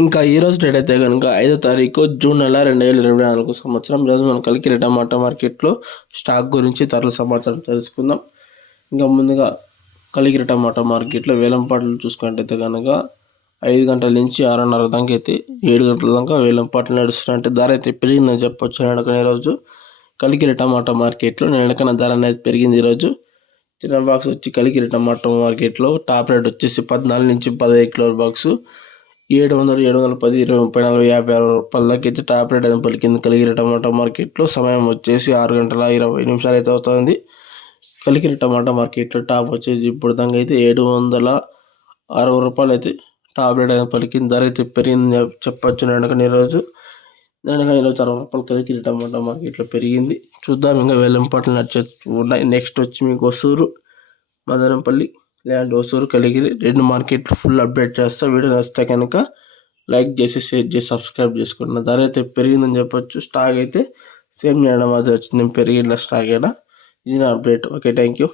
ఇంకా ఈరోజు డేట్ అయితే కనుక 5వ తారీఖు జూన్ నెల 2024 సంవత్సరం. ఈరోజు మనం కలికిరి టమాటా మార్కెట్లో స్టాక్ గురించి ధరల సమాచారం తెలుసుకుందాం. ఇంకా ముందుగా కలికిరి టమాటా మార్కెట్లో వేలంపాట్లు చూసుకుంటే కనుక 5 గంటల నుంచి 6:30 దాకా అయితే 7 గంటల దాకా వేలంపాట్లు నడుస్తున్నాయంటే ధర అయితే పెరిగిందని చెప్పొచ్చు. నేను ఈరోజు కలికిరి టమాటా మార్కెట్లో నేను ధర అనేది పెరిగింది. ఈరోజు చిన్న బాక్స్ వచ్చి కలికిరి టమాటా మార్కెట్లో టాప్ రేట్ వచ్చేసి 14 నుంచి 15 కిలోల బాక్సు 700, 710, 20, 30, 40, 50, 60 రూపాయల దాకా అయితే టాప్ రేట్ అని పలికింది కలికిరి టమాటా మార్కెట్లో. సమయం వచ్చేసి 6:20 అయితే అవుతుంది. కలికిరి టమాటా మార్కెట్లో టాప్ వచ్చేసి ఇప్పుడు దాకా అయితే 760 రూపాయలు అయితే టాప్ రేట్ అని పలికింది. ధర అయితే పెరిగింది చెప్పొచ్చు. ఈరోజు 60 రూపాయలు కలికిరి టమాటా మార్కెట్లో పెరిగింది. చూద్దాం ఇంకా వేలంపాట్లు నడిచే ఉన్నాయి. నెక్స్ట్ వచ్చి మీకు ఒసూరు, మదనపల్లి లేదంటే ఒసూరు, కలికిరి 2 మార్కెట్లు ఫుల్ అప్డేట్ చేస్తా. వీడియో నచ్చితే కనుక లైక్ చేసి, షేర్ చేసి, సబ్స్క్రైబ్ చేసుకున్న ధర అయితే పెరిగిందని చెప్పొచ్చు. స్టాక్ అయితే సేమ్ చేయడం అది వచ్చింది, పెరిగిన స్టాక్ అయినా ఇది నా అప్డేట్. Okay, thank you.